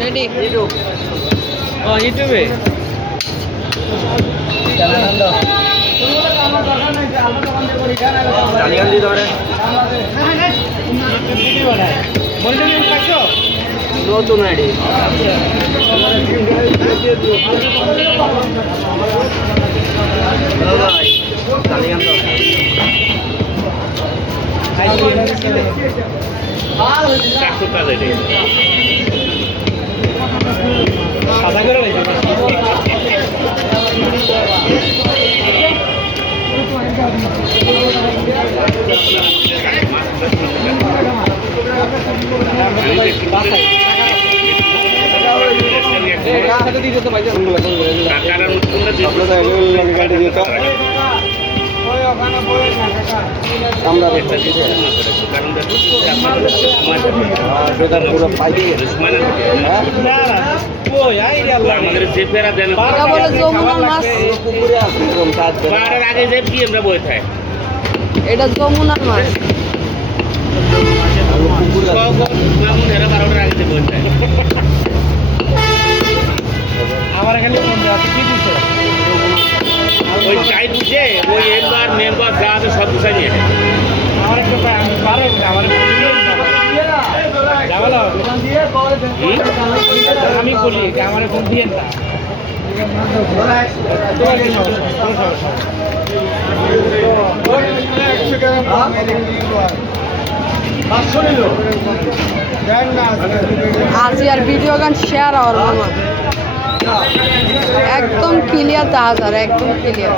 ready ও ইউটিউবে চালিয়ে ধরে নতুন আইডি সাদা করে আমাদের যে পেরা দেন যমুনার মাছ আগে যে কি আমরা বই থাই এটা যমুনার মাছ আমার এখানে ফোন দেওয়া কি দিচ্ছে ওই চাই বুঝে ওই এবার মেম্বার যা আছে সব গুছাই নিয়ে আমার একটু পারে আমার আমি বলি আমার ফোন দিয়ে না আজি আর ভিডিও গান শেয়ার আর মামা একদম ক্লিয়ার তাহাজার একদম ক্লিয়ার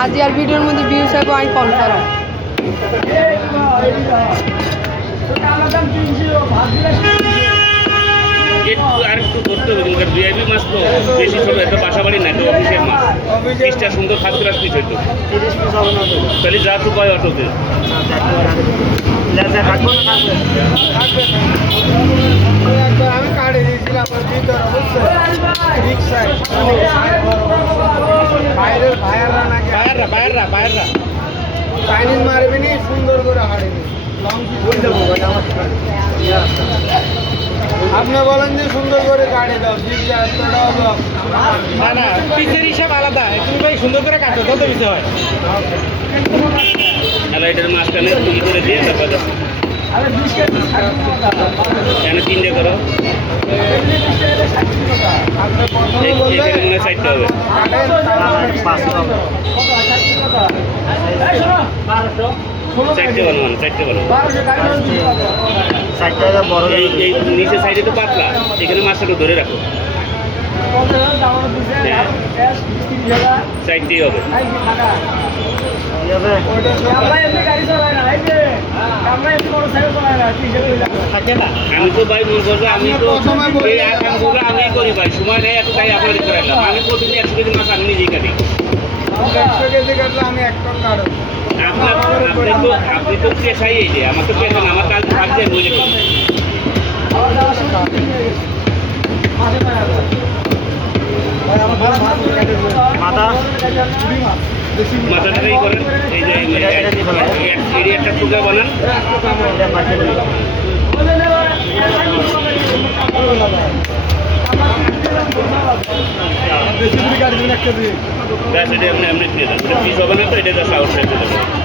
আজি আর ভিডিওর মধ্যে ভিউজ হবে আমি কনফার্ম একটু আর একটু করতে হবে কিন্তু ভিআইপি মাছ তো বেশি ছোট একটা বাসা বাড়ি না একটা অফিসের মাছ পিসটা সুন্দর ফার্স্ট ক্লাস পিস হইতো তাহলে যা তো কয় অটোতে আমি কাটে দিয়েছিলাম আমার ভিতর অবশ্যই রিক্সায় বাইরের ভাইয়াররা নাকি বাইররা চাইনিজ মারবিনি সুন্দর করে হারিনি আপনি বলেন যে সুন্দর করে কাটে দাও না না পিসের হিসাব আলাদা তুমি ভাই সুন্দর করে কাটো তত বেশি হয় এটার মাঝখানে তুমি করে দিয়ে তারপর এখানে তিনটে করো এখানে মনে সাইডটা হবে চারটে বানান চারটে বানান এই নিচের সাইডে তো পাতলা এখানে মাছটাকে ধরে রাখো চারটেই হবে আমি তো ভাই মনে করবো আমি তো আমি করি ভাই সময় নেই এত তাই আপনার করাইলাম আমি প্রতিদিন 100 কেজি মাছ আমি নিজেই কাটি 100 কেজি কাটলে আমি এক টন কাটব আপনি তো পেশাই এই যে আমার তো পেশা না আমার কাজ থাকবে বুঝে মাথাটাই করেন এই যে একটা টুকা বানান ব্যাস এটা আপনি এমনি দিয়ে দেন পিস হবে না তো এটা জাস্ট আউটসাইড দিয়ে দেবেন